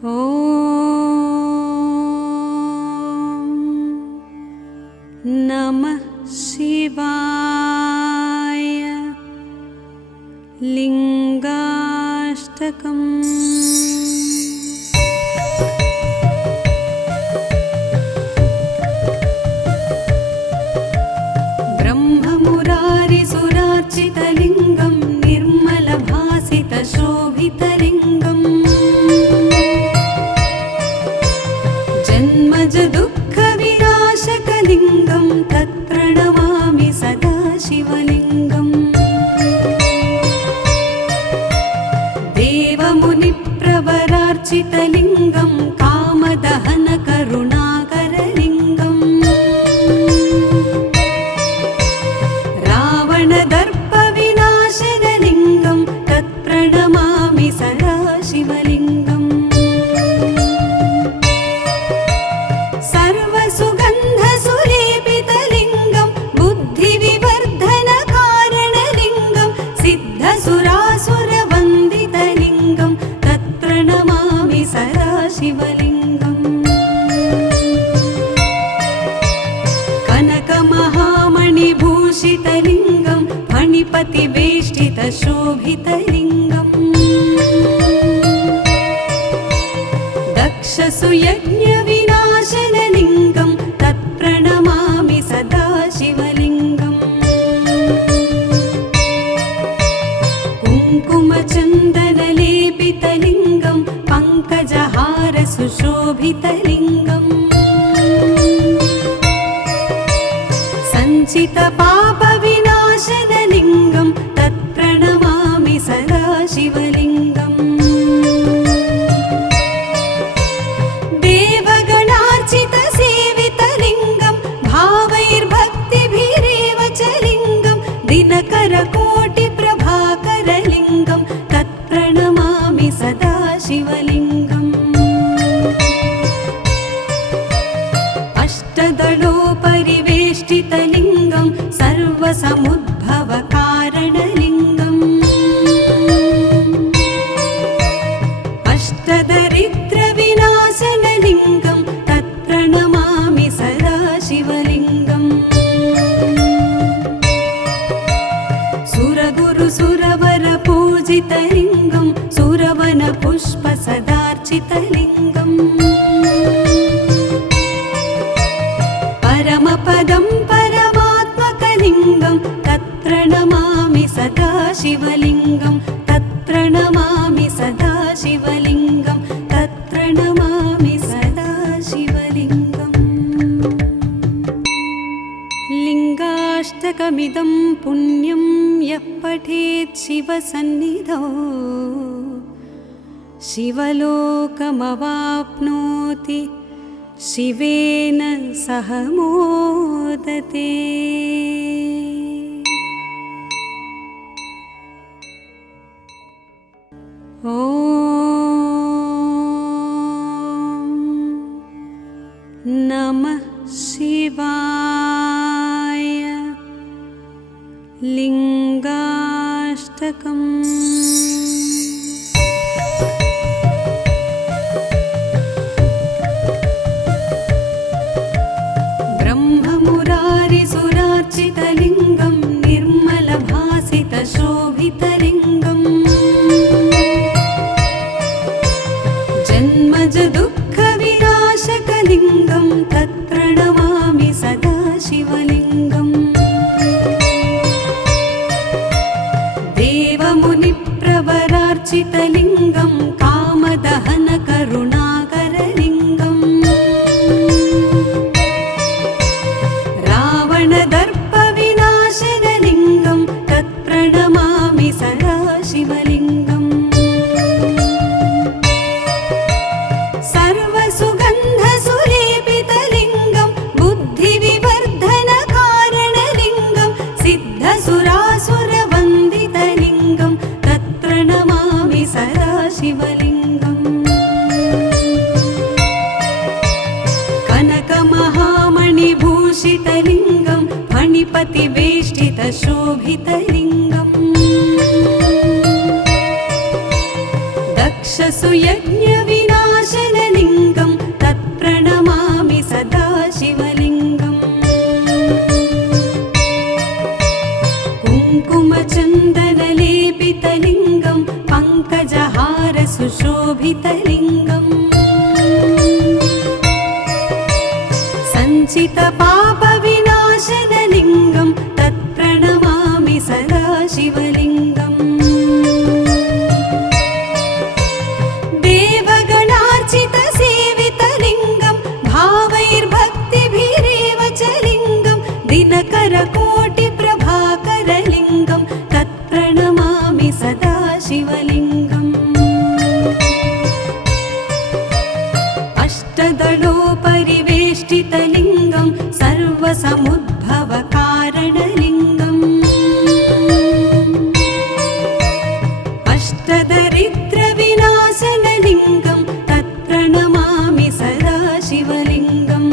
ॐ नमः शिवाय। लिंगाष्टकम्। ब्रह्ममुरारिसुरार्चितलिङ्गं निर्मलभासितशोभितलिङ्गम् जन्मज दुःखविनाशकलिङ्गं तत्प्रणमामि सदा शिवलिङ्गम्। देवमुनिप्रवरार्चितलिङ्गं कामदहनकरुणाकरलिङ्गम् रावणदर्पविनाशनलिङ्गं तत्प्रणमामि सदा शिवलिङ्गम्। सर्वसुगन्धसुलेपितलिङ्गं बुद्धिविवर्धनकारणलिङ्गं सिद्धसुरासुरवन्दितलिङ्गं तत्प्रणमामि सदा शिवलिङ्गम्। कनकमहामणिभूषितलिङ्गं फणिपतिवेष्टितशोभितलिङ्गम् दक्षसुयज्ञविनाशनलिङ्गं तत्प्रणमामि सदा शिवलिङ्गम्। कुङ्कुमचन्दनलेपितलिङ्गं पङ्कजहारसुशोभितलिङ्गम् सञ्चितपापविनाशनलिङ्गं तत्प्रणमामि सदा शिवलिङ्गम्। देवगणार्चितसेवितलिङ्गं भावैर्भक्तिभिरेव च लिङ्गं दिनकरकोटिप्रभाकरलिङ्गं तत्प्रणमामि सदा शिवलिङ्गम्। अष्टदलोपरिवेष्टितलिङ्गं सर्वसमुद्भवकारणलिङ्गम् अष्टदरिद्रविनाशनलिङ्गं तत्प्रणमामि सदा शिवलिङ्गम्। सुरगुरुसुरवरपूजितलिङ्गं सुरवनपुष्पसदार्चितलिङ्गम् परमपदं परमात्मकलिङ्गं तत्प्रणमामि सदा शिवलिङ्गं तत्प्रणमामि सदा शिवलिङ्गं तत्प्रणमामि सदा शिवलिङ्गम्। लिङ्गाष्टकमिदं पुण्यं यः पठेत् शिवसन्निधौ शिवलोकमवाप्नोति शिवेन सह मोदते। ॐ नमः शिवाय। लिंगाष्टकम्। ब्रह्ममुरारिसुरार्चितलिङ्गं निर्मलभासितशोभितलिङ्गम् जन्मज दुःखविनाशकलिङ्गं तत्प्रणमामि सदा शिवलिङ्गम्। देवमुनिप्रवरार्चितलिङ्गं कामदहनकरुणाकरलिङ्गम् रावणदर्पविनाशनलिङ्गं तत्प्रणमामि सदा शिवलिङ्गम्। सर्वसुगन्धसुलेपितलिङ्गं बुद्धिविवर्धनकारणलिङ्गं सिद्धसुरासुरवन्दितलिङ्गं तत्प्रणमामि सदा शिवलिङ्गम्। कनकमहामणिभूषितलिङ्गं फणिपतिवेष्टितशोभितलिङ्गम् दक्षसुयज्ञविनाश शोभितलिङ्गम् सञ्चितपापविनाशनलिङ्गं तत्प्रणमामि सदा शिवलिङ्गम् देवगणार्चितसेवितलिङ्गं भावैर्भक्तिभिरेव च लिङ्गं दिनकरकोटिप्रभाकरलिङ्गं तत्प्रणमामि सदा शिवलिङ्गम् अष्टदलोपरिवेष्टितलिङ्गं सर्वसमुद्भवकारणलिङ्गम् अष्टदरिद्रविनाशनलिङ्गं तत्प्रणमामि सदा शिवलिङ्गम्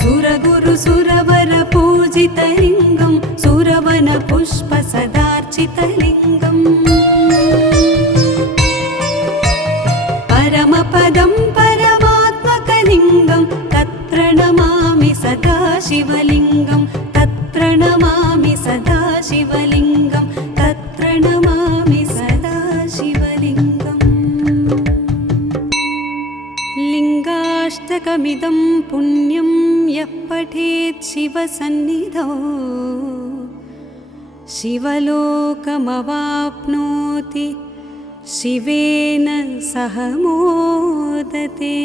सुरगुरुसुरवरपूजितलिङ्गं सुरवनपुष्पसदार्चितलिङ्गम् परमपदं परमात्मकलिङ्गं तत्प्रणमामि सदा शिवलिङ्गं तत्प्रणमामि सदा शिवलिङ्गं तत्प्रणमामि सदा शिवलिङ्गम् लिङ्गाष्टकमिदं पुण्यं यः पठेत् शिवसन्निधौ शिवलोकमवाप्नोति शिवेन सह मोदते।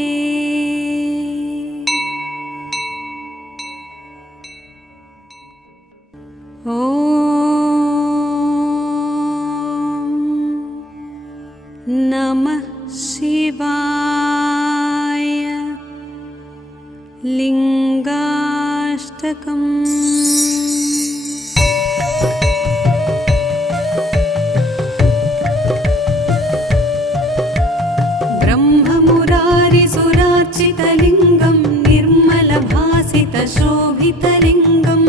ॐ नमः शिवाय। लिङ्गाष्टकम्। ब्रह्ममुरारिसुरार्चितलिङ्गं निर्मलभासितशोभितलिङ्गम्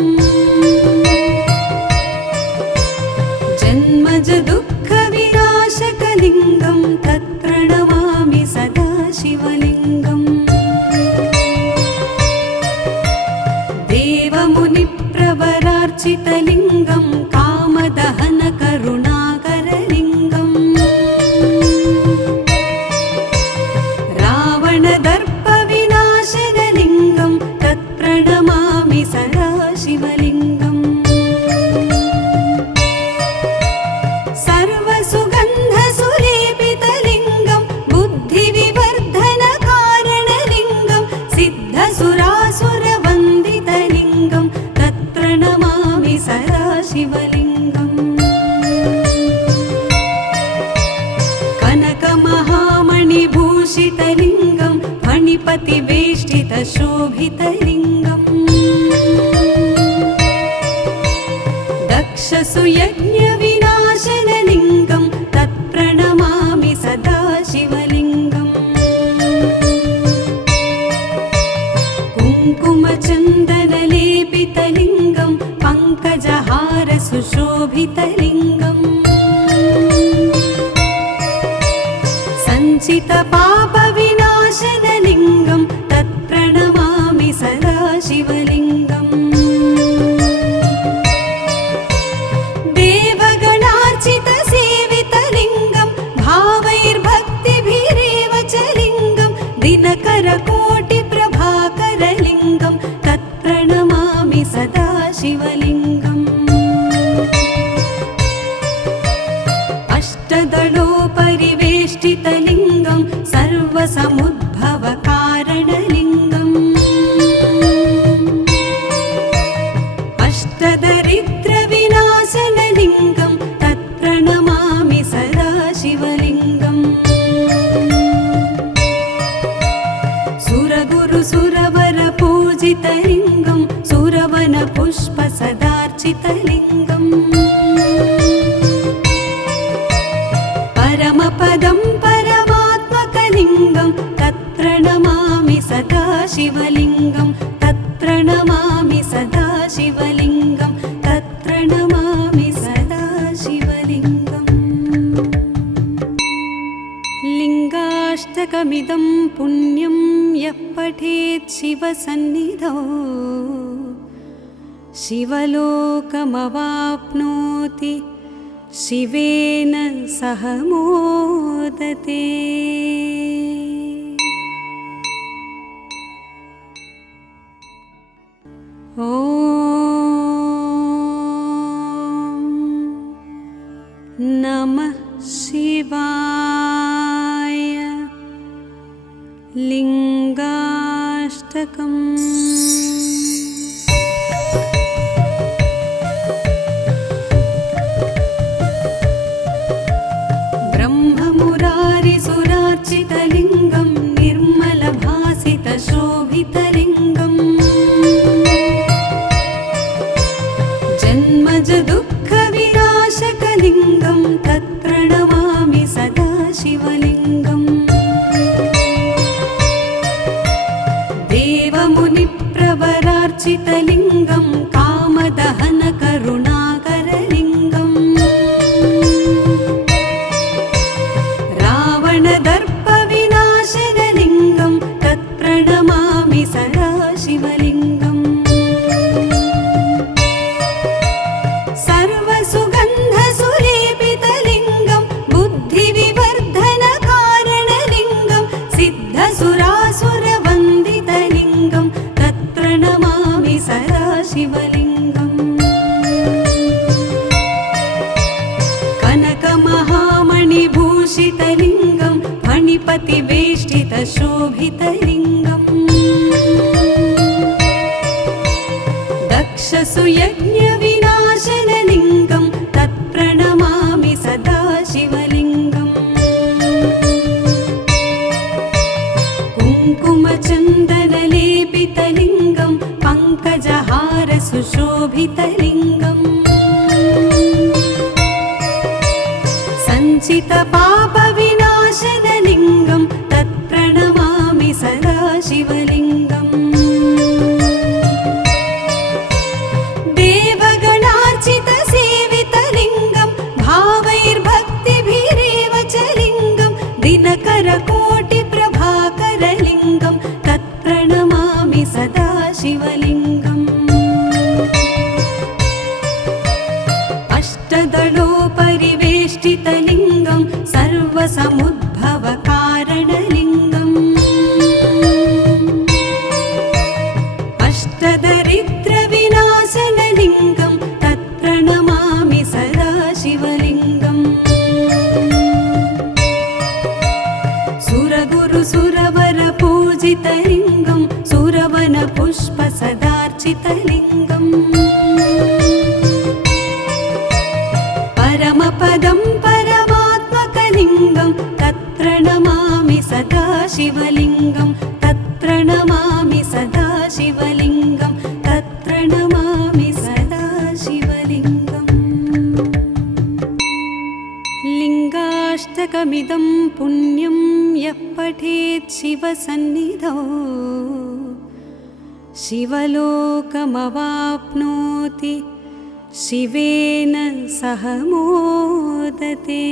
जन्मजदुःखविनाशकलिङ्गं तत्प्रणमामि सदा शिवलिङ्गम् देवमुनिप्रवरार्चितलिङ्गं कामदहनकरुणाकरलिङ्गम् रावणदर्पविनाशनलिङ्गं तत्प्रणमामि सदा शिवलिङ्गम् सर्वसुगन्धसुलेपितलिङ्गं बुद्धिविवर्धनकारणलिङ्गं सिद्धसुरासुरवन्दितलिङ्गं तत्प्रणमामि सदा शिवलिङ्गम् कनकमहामणिभूषितलिङ्गं फणिपतिवेष्टितशोभितलिङ्गम् दक्षसुयज्ञविनाशनलिङ्गं तत्प्रणमामि सदा शिवलिङ्गम् कुङ्कुमचन्दनलेपितलिङ्गं पङ्कजहारसुशोभितलिङ्गम् सञ्चितपापविनाशनलिङ्गं तत्प्रणमामि सदा शिवलिङ्गम् देवगणार्चितसेवितलिङ्गं भावैर्भक्तिभिरेव च लिङ्गं दिनकरकोटिप्रभाकरलिङ्गं तत्प्रणमामि सदा शिवलिङ्गम् अष्टदलोपरिवेष्टितलिङ्गं सर्वसमुद्भवकारणलिङ्गम् अष्टदरिद्रविनाशनलिङ्गं तत्प्रणमामि सदा शिवलिङ्गम् सुरगुरुसुरवरपूजितलिङ्गं सुरवनपुष्पसदार्चितलिङ्गम् परमपदं परमात्मकलिङ्गं तत्प्रणमामि सदा शिवलिङ्गं तत्प्रणमामि सदा शिवलिङ्गं तत्प्रणमामि सदा शिवलिङ्गम् लिङ्गाष्टकमिदं पुण्यं यः पठेत् शिवसन्निधौ शिवलोकमवाप्नोति शिवेन सह मोदते। ॐ नमः शिवाय। लिङ्गाष्टकम्। ब्रह्ममुरारिसुरार्चितलिङ्गं निर्मलभासितशोभितलिङ्गम् जन्मज दुःखविनाशकलिङ्गं तत्प्रणमामि सदा शिवलिङ्गम्। देवमुनिप्रवरार्चितलिङ्गं कामदहनकरुणाकरलिङ्गम् रावणदर्पविनाशनलिङ्गं तत्प्रणमामि सदा शिवलिङ्गम्। सर्वसुगन्धसुलेपितलिङ्गं बुद्धिविवर्धनकारणलिङ्गं सिद्धसुरासुरवन्दितलिङ्गं तत्प्रणमामि सदा शिवलिङ्गम्। कनकमहामणिभूषितलिङ्गं फणिपतिवेष्टितशोभितलिङ्गम् दक्षसुयज्ञविनाशनलिङ्गं तत्प्रणमामि सदा शिवलिङ्गम्। कुङ्कुमचन्दनलेपितलिङ्गं पङ्कजहारसुशोभितलिङ्गम् सञ्चितपापविनाशनलिङ्गं तत्प्रणमामि सदा शिवलिङ्गम्। देवगणार्चितसेवितलिङ्गं भावैर्भक्तिभिरेव च लिङ्गं दिनकरकोटिप्रभाकरलिङ्गं तत्प्रणमामि सदा शिवलिङ्गम्। अष्टदलोपरिवेष्टितलिङ्गं सर्वसमुद्भवकारणलिङ्गम् अष्टदरिद्रविनाशनलिङ्गं तत्प्रणमामि सदा शिवलिङ्गम्। सुरगुरुसुरवरपूजितलिङ्गं सुरवनपुष्पसदार्चितलिङ्गम् परमपदं परमात्मकलिङ्गं तत्प्रणमामि सदा शिवलिङ्गं तत्प्रणमामि सदा शिवलिङ्गं तत्प्रणमामि सदा शिवलिङ्गम्। लिङ्गाष्टकमिदं पुण्यं यः पठेत् शिवसन्निधौ शिवलोकमवाप्नोति शिवेन सह मोदते।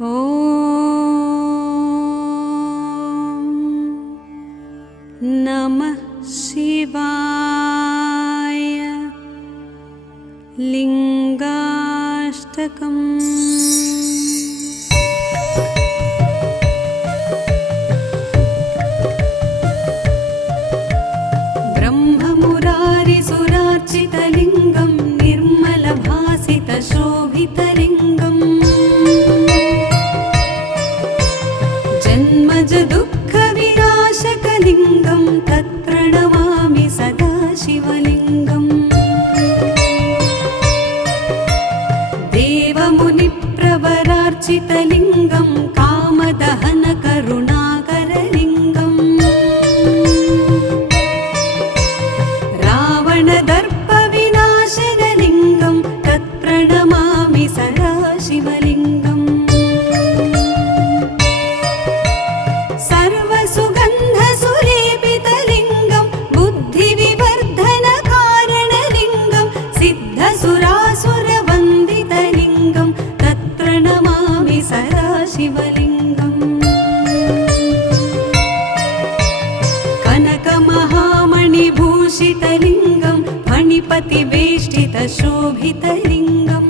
ॐ नमः शिवाय। लिङ्गाष्टकम्। ब्रह्ममुरारिसुरार्चितलिङ्गं निर्मलभासितशोभितलिङ्गम् जन्मज दुःखविनाशकलिङ्गं तत्प्रणमामि सदा शिवलिङ्गम्। देवमुनिप्रवरार्चितलिङ्गं कामदहनकरुणाकरलिङ्गम् रावणदर्पविनाशनलिङ्गं तत्प्रणमामि सदा शिवलिङ्गम्। सर्वसुगन्धसुलेपितलिङ्गं बुद्धिविवर्धनकारणलिङ्गं सिद्धसुरासुरवन्दितलिङ्गं तत्प्रणमामि सदा फणिपतिवेष्टितशोभितलिङ्गम्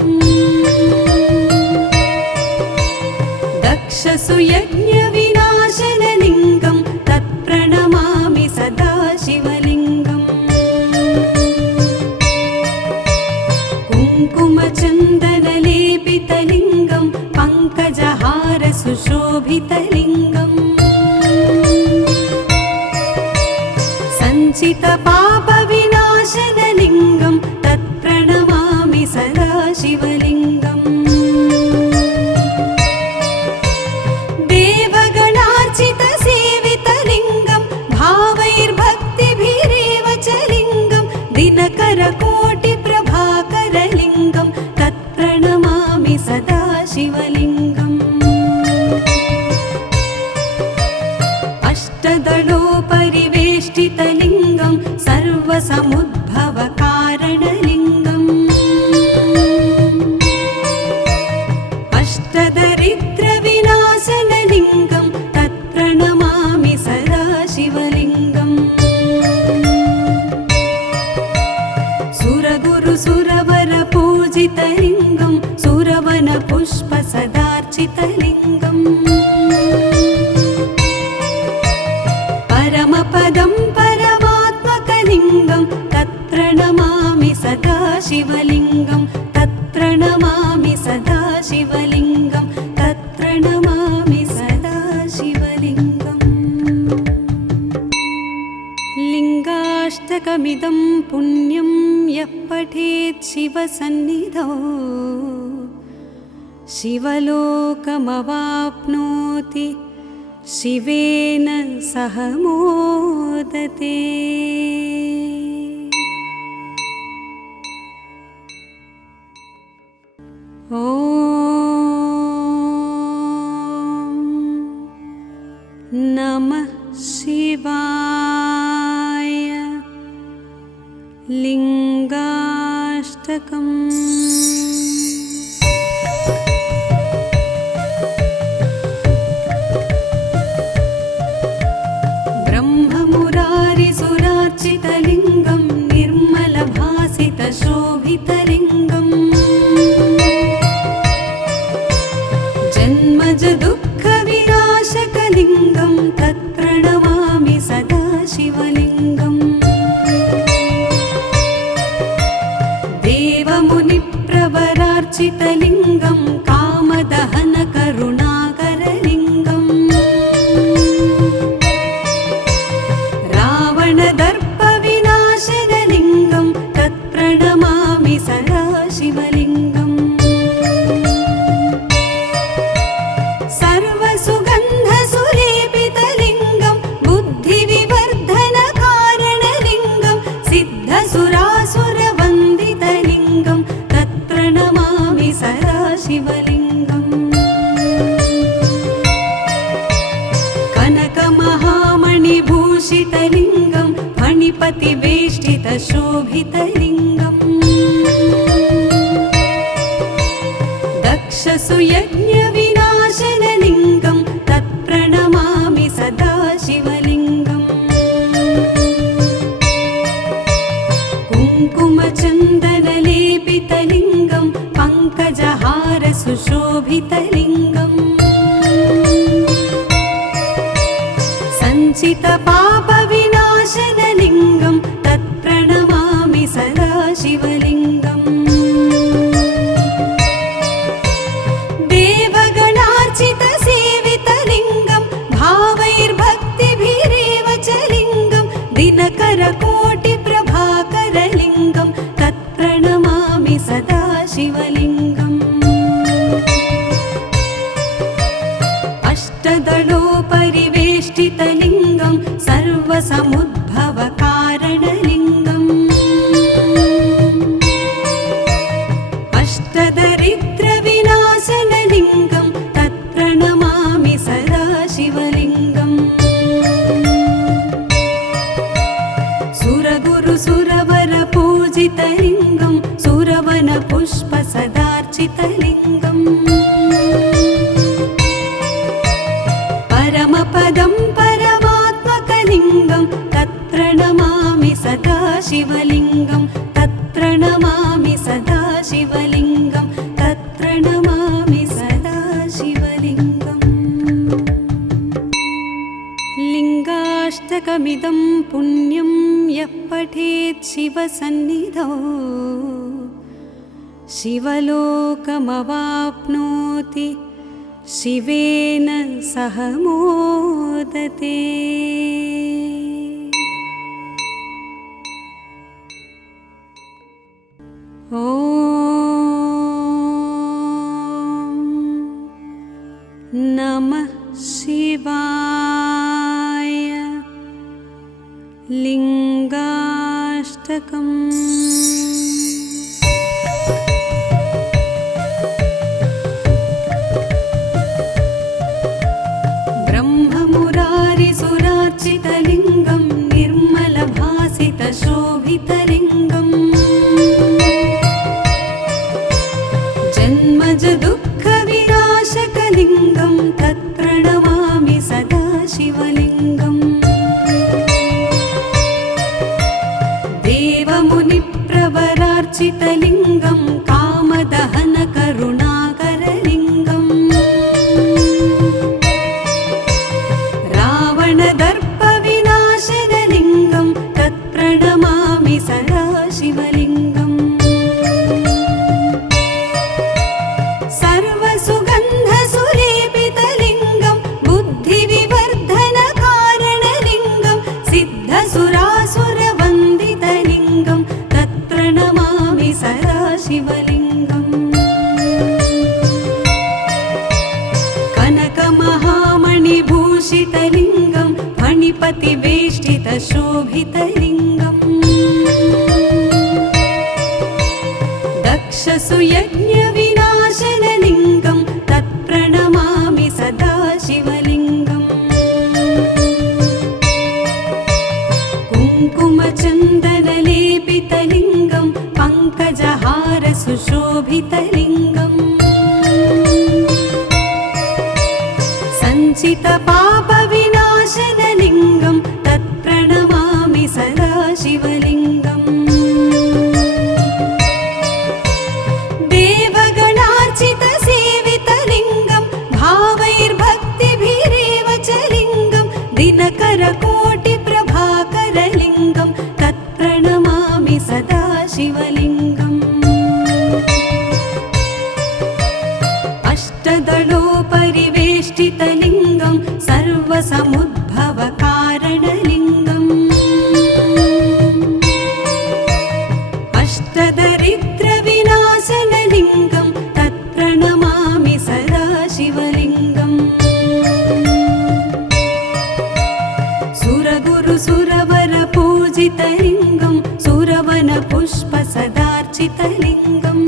दक्षसुयज्ञविनाशनलिङ्गं तत्प्रणमामि सदा शिवलिङ्गम् कुङ्कुमचन्दनलेपितलिङ्गं पङ्कजहारसुशोभितलिङ्गम् सञ्चितपापविनाशनलिङ्गं तत्प्रणमामि सदा शिवलिङ्गम् देवगणार्चितसेवितलिङ्गं भावैर्भक्तिभिरेव च लिङ्गं दिनकरकोटिप्रभाकरलिङ्गं तत्प्रणमामि सदा शिवलिङ्गम् अष्टदलोपरिवेष्टितलिङ्गं सर्वसमुद्भवकारणलिङ्गम् अष्टदरिद्रविनाशनलिङ्गं तत्प्रणमामि सदा शिवलिङ्गम् सुरगुरुसुरवरपूजितलिङ्गं सुरवनपुष्पसदार्चितलिङ्गम् परमपदं परमात्मकलिङ्गं तत्प्रणमामि सदा शिवलिङ्गं तत्प्रणमामि सदा शिवलिङ्गं तत्प्रणमामि सदा शिवलिङ्गम् लिङ्गाष्टकमिदं पुण्यं यः पठेत् शिवसन्निधौ शिवलोकमवाप्नोति शिवेन सह मोदते। ॐ नमः शिवाय। लिङ्गाष्टकम्। ब्रह्ममुरारिसुरार्चितलिङ्गं निर्मलभासितशोभितलिङ्गम् जन्मजदुःखविनाशकलिङ्गं तत्प्रणमामि सदा शिवलिङ्गम् देवमुनिप्रवरार्चितलिङ्गं कामदहनकरुणाकरलिङ्गम् रावणदर्पविनाशनलिङ्गं तत्प्रणमामि सदा शिवलिङ्गम् सर्वसुगन्धसुलेपितलिङ्गं बुद्धिविवर्धनकारणलिङ्गं सिद्धसुरासुरवन्दितलिङ्गं तत्प्रणमामि सदा शिवलिङ्गम् कनकमहामणिभूषितलिङ्गं फणिपतिवेष्टितशोभितलिङ्गम् दक्षसुयज्ञविनाशनलिङ्गं तत्प्रणमामि सदा शिवलिङ्गम् कुङ्कुमचन्दनलेपितलिङ्गं पङ्कजहारसुशोभितलिङ्गम् सञ्चितपापविनाशनलिङ्गं तत्प्रणमामि सदा शिवलिङ्गम् देवगणार्चितसेवितलिङ्गं भावैर्भक्तिभिरेव च लिङ्गं दिनकरकोटिप्रभाकरलिङ्गं तत्प्रणमामि सदा शिवलिङ्गम् अष्टदलोपरिवेष्टितलिङ्गं सर्वसमुद्भवकारणलिङ्गम् अष्टदरिद्रविनाशनलिङ्गं तत्प्रणमामि सदा शिवलिङ्गम् सुरगुरुसुरवरपूजितलिङ्गं सुरवनपुष्पसदार्चितलिङ्गम् परमपदं परमात्मकलिङ्गं तत्प्रणमामि सदा शिवलिङ्गं तत्प्रणमामि तत्प्रणमामि सदा शिवलिङ्गं तत्प्रणमामि सदा शिवलिङ्गम् लिङ्गाष्टकमिदं पुण्यं यः पठेत् शिवसन्निधौ शिवलोकमवाप्नोति शिवेन सह मोदते। ॐ नमः शिवाय। लिङ्गाष्टकम्। ब्रह्ममुरारिसुरार्चितलिङ्गं निर्मलभासितशोभितलिङ्गम् जन्मजदुःखविनाशकलिङ्गं तत्प्रणमामि सदा शिवलिङ्गम् देवमुनिप्रवरार्चितलिङ्गं कामदहनकरुणाकरलिङ्गम् रावणदर्पविनाशनलिङ्गं तत्प्रणमामि सदा शिवलिङ्गम् सर्वसुगन्धसुलेपितलिङ्गं बुद्धिविवर्धनकारणलिङ्गं सिद्धसुरासुरवन्दितलिङ्गं तत्प्रणमामि सदा शिवलिङ्गम् कनकमहामणिभूषितलिङ्गं फणिपतिवेष्टितशोभितलिङ्गम् दक्षसुयज्ञविनाशनलिङ्गं तत्प्रणमामि सदा शिवलिङ्गम् कुङ्कुमचन्दनलेपितलिङ्गं पङ्कजहारसुशोभितलिङ्गम् सञ्चितपापविनाशनलिङ्गं तत्प्रणमामि सदा शिवलिङ्गम् देवगणार्चितसेवितलिङ्गं भावैर्भक्तिभिरेव च लिङ्गं दिनकरकोटिप्रभाकरलिङ्गं तत्प्रणमामि सदा शिवलिङ्गम् अष्टदलोपरिवेष्टितलिङ्गं सर्वसमुद्भवकारणलिङ्गम् अष्टदरिद्रविनाशनलिङ्गं तत्प्रणमामि सदा शिवलिङ्गम् सुरगुरुसुरवरपूजितलिङ्गं सुरवनपुष्पसदार्चितलिङ्गम्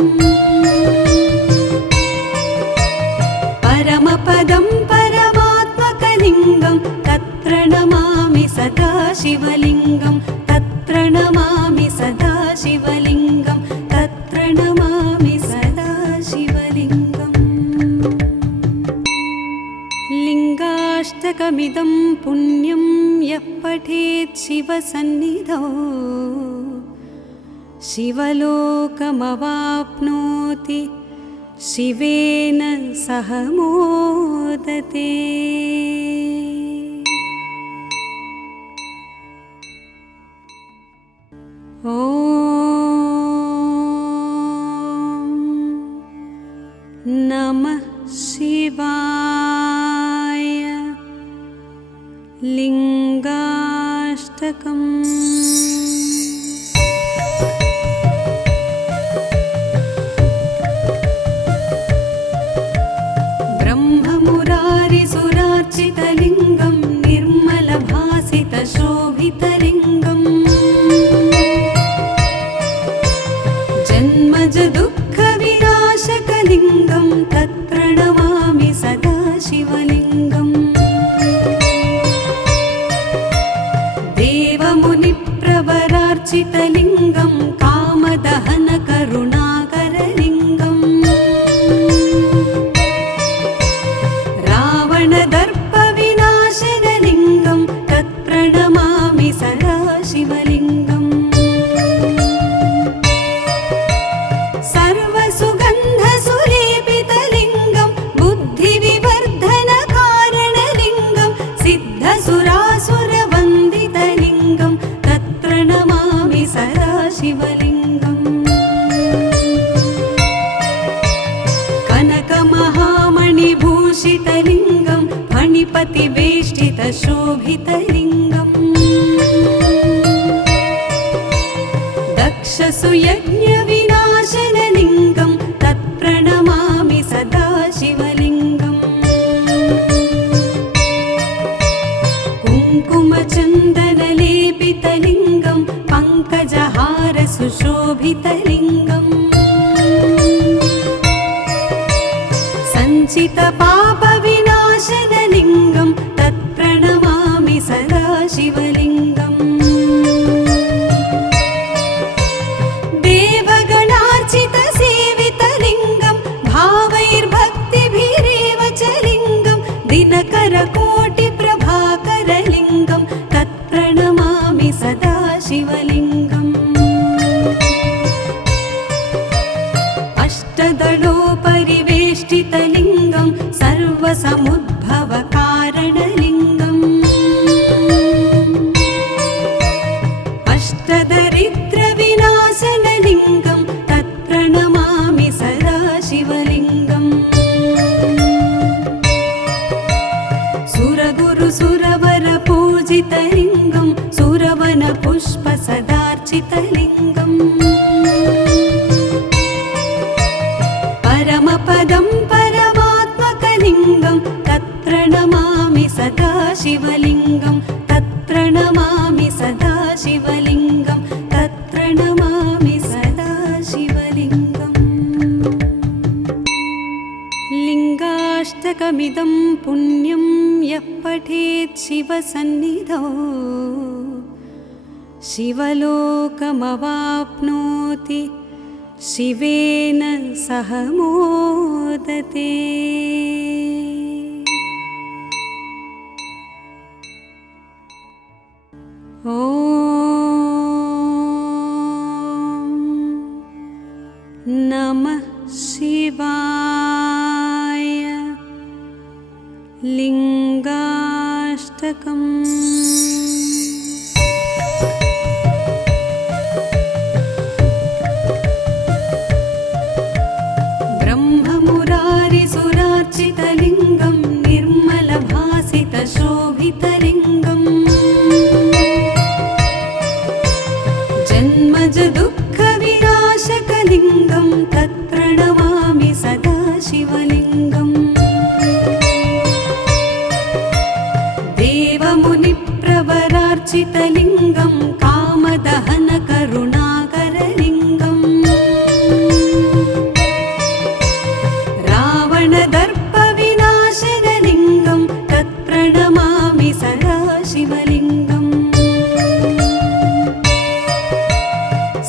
परमपदं परमात्मकलिङ्गं तत्प्रणमामि सदा शिवलिङ्गं तत्प्रणमामि सदा शिवलिङ्गं तत्प्रणमामि सदा शिवलिङ्गम् लिङ्गाष्टकमिदं पुण्यं यः पठेत् शिवसन्निधौ शिवलोकमवाप्नोति शिवेन सह मोदते। ॐ नमः शिवाय। लिङ्गाष्टकम्। ब्रह्ममुरारिसुरार्चितलिङ्गं निर्मलभासितशोभितलिङ्गम् जन्मजदुःखविनाशकलिङ्गं तत्प्रणमामि सदा शिवलिङ्गम् देवमुनिप्रवरार्चितलिङ्गं कामदहनकरुणाकरलिङ्गम् रावणदर्पविनाशनलिङ्गं तत्प्रणमामि सदा शिवलिङ्गम् भूषितलिङ्गं फणिपतिवेष्टितशोभितलिङ्गम् दक्षसुयज्ञविनाशनलिङ्गं तत्प्रणमामि सदा शिवलिङ्गम् कुङ्कुमचन्दनलेपितलिङ्गं पङ्कजहारसुशोभितलिङ्गम् सञ्चितपापविनाशनलिङ्गं तत्प्रणमामि सदा शिवलिङ्गम् देवगणार्चितसेवितलिङ्गं भावैर्भक्तिभिरेव च लिङ्गं दिनकरकोटिप्रभाकरलिङ्गं तत्प्रणमामि सदा शिवलिङ्गम् अष्टदलोपरिवेष्टितलिङ्गं सर्वसमुद्भवकारणलिङ्गम् अष्टदरिद्रविनाशनलिङ्गं तत्प्रणमामि सदा शिवलिङ्गम् सुरगुरुसुरवरपूजितलिङ्गं सुरवनपुष्पसदार्चितलिङ्गम् परमपदं परमात्मकलिङ्गं तत्प्रणमामि सदा शिवलिङ्गं तत्प्रणमामि सदा शिवलिङ्गं तत्प्रणमामि सदा शिवलिङ्गम् लिङ्गाष्टकमिदं पुण्यं यः पठेत् शिवसन्निधौ शिवलोकमवाप्नोति शिवेन सह मोदते। ॐ नमः शिवाय। लिङ्गाष्टकम्। ब्रह्ममुरारिसुरार्चितलिङ्गं निर्मलभासितशोभितलिङ्गम् जन्मजदुःखविनाशकलिङ्गं तत्प्रणमामि सदा शिवलिङ्गम् देवमुनिप्रवरार्चितलिङ्गं कामदहनकरुणाकरलिङ्गम् रावणदर्पविनाशनलिङ्गं तत्प्रणमामि सदा शिवलिङ्गम्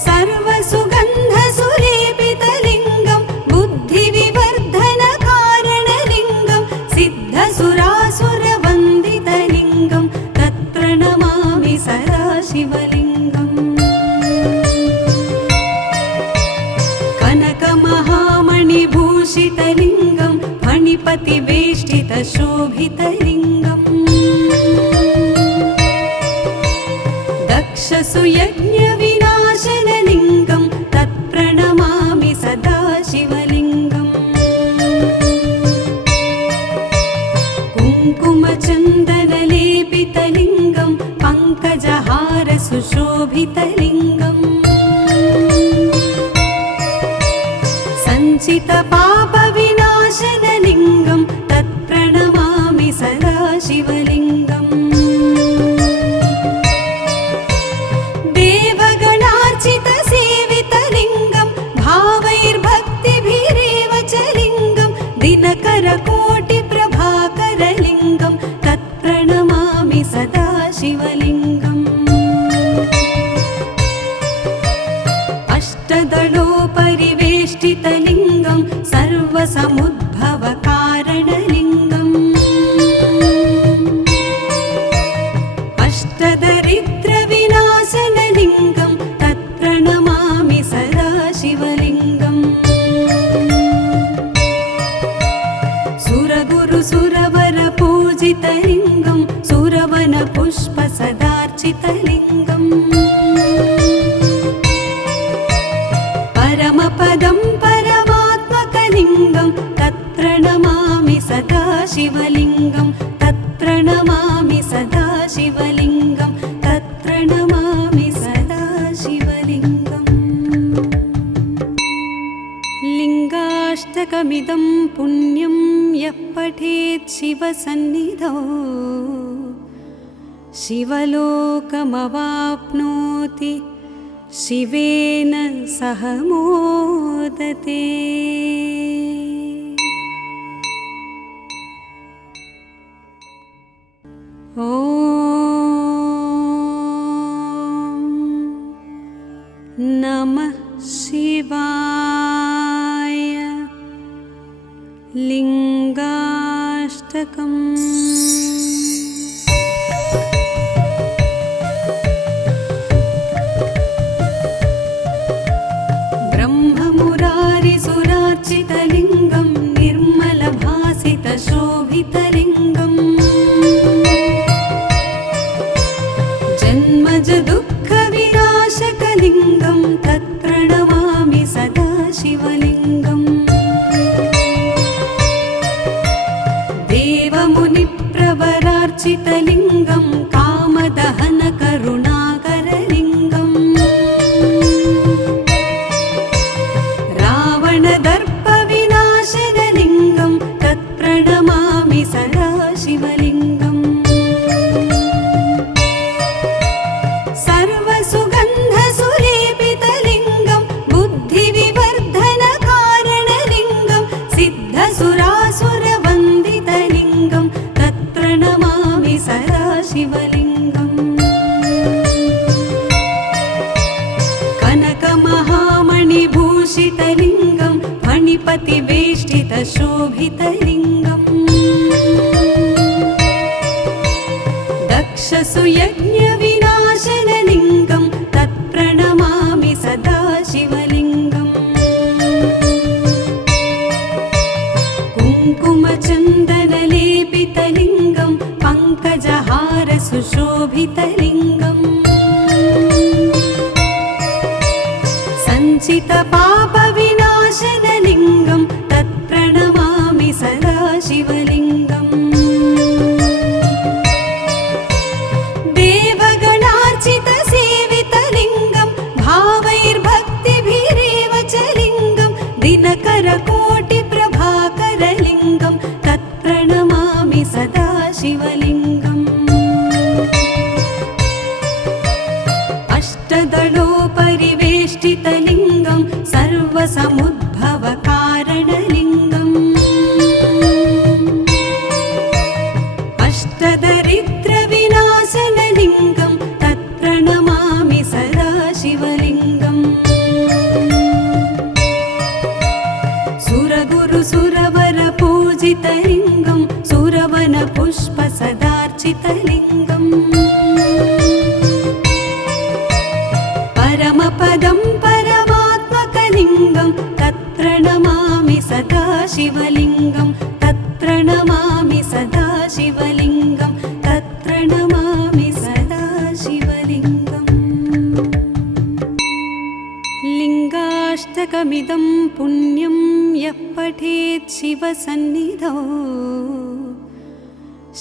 सर्वसुगन्धसुलेपितलिङ्गं बुद्धिविवर्धनकारणलिङ्गं सिद्धसुरासुरवन्दितलिङ्गं तत्प्रणमामि सदा शिवलिङ्गम् कनकमहामणिभूषितलिङ्गं फणिपतिवेष्टितशोभितलिङ्गम् दक्षसुयज्ञविनाशनलिङ्गं तत्प्रणमामि सदा शिवलिङ्गम् कुङ्कुमचन्दनलेपितलिङ्गं पङ्कजहारसुशोभितलिङ्गम् सञ्चितपापविनाशनलिङ्गं तत्प्रणमामि सदा शिवलिङ्गम् देवगणार्चितसेवितलिङ्गं भावैर्भक्तिभिरेव च लिङ्गं दिनकरकोटिप्रभाकरलिङ्गं तत्प्रणमामि सदा शिवलिङ्गम् अष्टदलोपरिवेष्टितलिङ्गं सर्वसमुद्भवकारणलिङ्गम् अष्टदरिद्रविनाशनलिङ्गं तत्प्रणमामि सदा शिवलिङ्गम् सदाशिवलिङ्गं तत्प्रणमामि सदाशिवलिङ्गं तत्प्रणमामि सदाशिवलिङ्गम् लिङ्गाष्टकमिदं पुण्यं यः पठेत् शिवसन्निधौ शिवलोकमवाप्नोति शिवेन सह मोदते। ॐ नमः शिवाय। लिङ्गाष्टकम्। ब्रह्ममुरारिसुरार्चितलिङ्गं निर्मलभासितशोभितलिङ्गम् जन्मजदुःखविनाशकलिङ्गं तत्प्रणमामि सदाशिवलिङ्गम् देवमुनिप्रवरार्चितलिङ्गं कामदहनकरुणाकरलिङ्गम् रावणदर्पविनाशनलिङ्गं तत्प्रणमामि सदाशिवलिङ्गम् सर्वसुगन्धसुलेपितलिङ्गं बुद्धिविवर्धनकारणलिङ्गं सिद्धसुरासुरवन्दितलिङ्गं तत्प्रणमामि सदाशिवलिङ्गम् कनकमहामणिभूषितलिङ्गं फणिपतिवेष्टितशोभितलिङ्गम् दक्षसुयज्ञविनाशनलिङ्गं तत्प्रणमामि सदाशिवलिङ्गम् कुङ्कुमचन्दनलेपितलिङ्गं पङ्कजहारसुशोभितलिङ्गम् सञ्चितपापविनाशनलिङ्गं तत्प्रणमामि सदाशिवलिङ्गम् देवगणार्चितसेवितलिङ्गं भावैर्भक्तिभिरेव च लिङ्गं दिनकरकोटिप्रभाकरलिङ्गं तत्प्रणमामि सदाशिवलिङ्गम् अष्टदलोपरिवेष्टितलिङ्गं सर्वसमुद्भवकारणलिङ्गम् अष्टदरिद्रविनाशनलिङ्गं तत्प्रणमामि सदाशिवलिङ्गम् सुरगुरुसुरवरपूजितलिङ्गं सुरवनपुष्पसदार्चितलिङ्गम् परमपदं परमात्मकलिङ्गं तत्प्रणमामि सदाशिवलिङ्गं तत्प्रणमामि सदाशिवलिङ्गं तत्प्रणमामि सदाशिवलिङ्गम् लिङ्गाष्टकमिदं पुण्यं यः पठेत् शिवसन्निधौ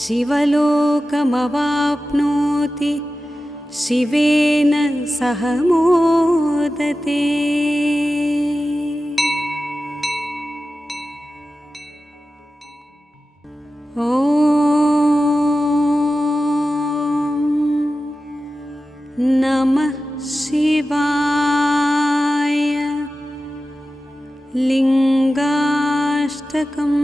शिवलोकमवाप्नोति शिवेन सह मोदते। ॐ नमः शिवाय। लिङ्गाष्टकम्।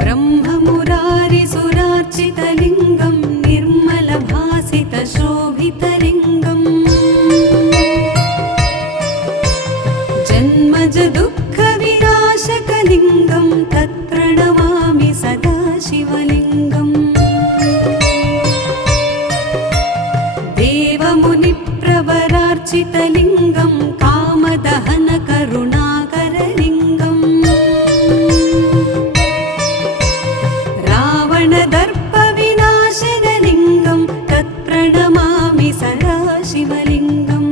ब्रह्ममुरारिसुरार्चितलिङ्गं निर्मलभासितशोभितलिङ्गम् जन्मजदुःखविनाशकलिङ्गं तत्प्रणमामि सदाशिवलिङ्गम् देवमुनिप्रवरार्चितलिङ्गं कामदहनकरुणाकरलिङ्गम् रावणदर्पविनाशनलिङ्गं तत्प्रणमामि सदाशिवलिङ्गम्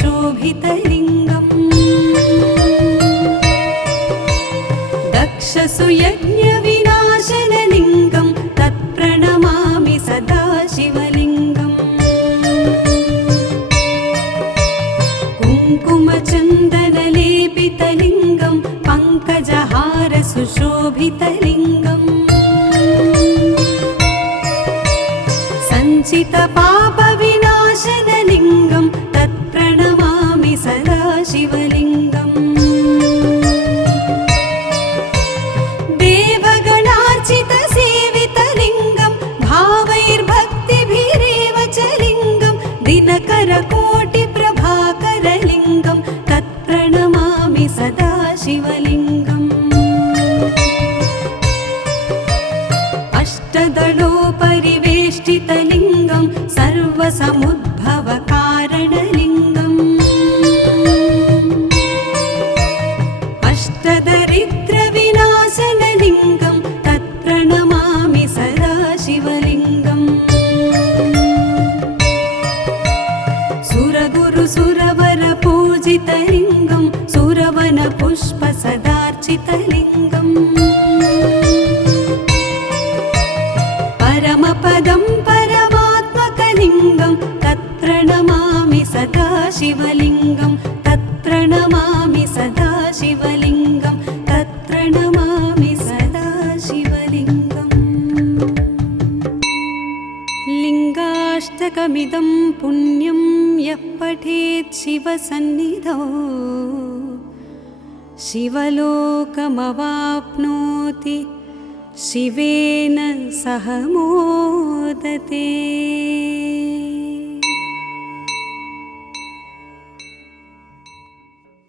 सुशोभितलिङ्गम् दक्षसुयज्ञविनाशनलिङ्गं तत्प्रणमामि सदा शिवलिङ्गम् कुङ्कुमचन्दनलेपितलिङ्गं पङ्कजहार सुशोभितलिङ्गम् सञ्चितपापविनाशनलिङ्गं तत्प्रणमामि सदा शिवलिङ्गम् देवगणार्चितसेवितलिङ्गं भावैर्भक्तिभिरेव च लिङ्गं दिनकरकोटिप्रभाकरलिङ्गं तत्प्रणमामि सदा शिवलिङ्गम् अष्टदलोपरिवेष्टितलिङ्गं सर्वसमुद्भवकारणलिङ्गम् अष्टदरिद्रविनाशनलिङ्गं तत्प्रणमामि सदा शिवलिङ्गम् सुरगुरुसुरवरपूजितलिङ्गं सुरवनपुष्पसदार्चितलिङ्गम् परमपदं परमात्मकलिङ्गं तत्प्रणमामि सदा शिवलिङ्गं तत्प्रणमामि सदा शिवलिङ्गं तत्प्रणमामि सदा शिवलिङ्गम् लिङ्गाष्टकमिदं पुण्यं यः पठेत् शिवसन्निधौ शिवलोकमवाप्नोति शिवेन सह मोदते।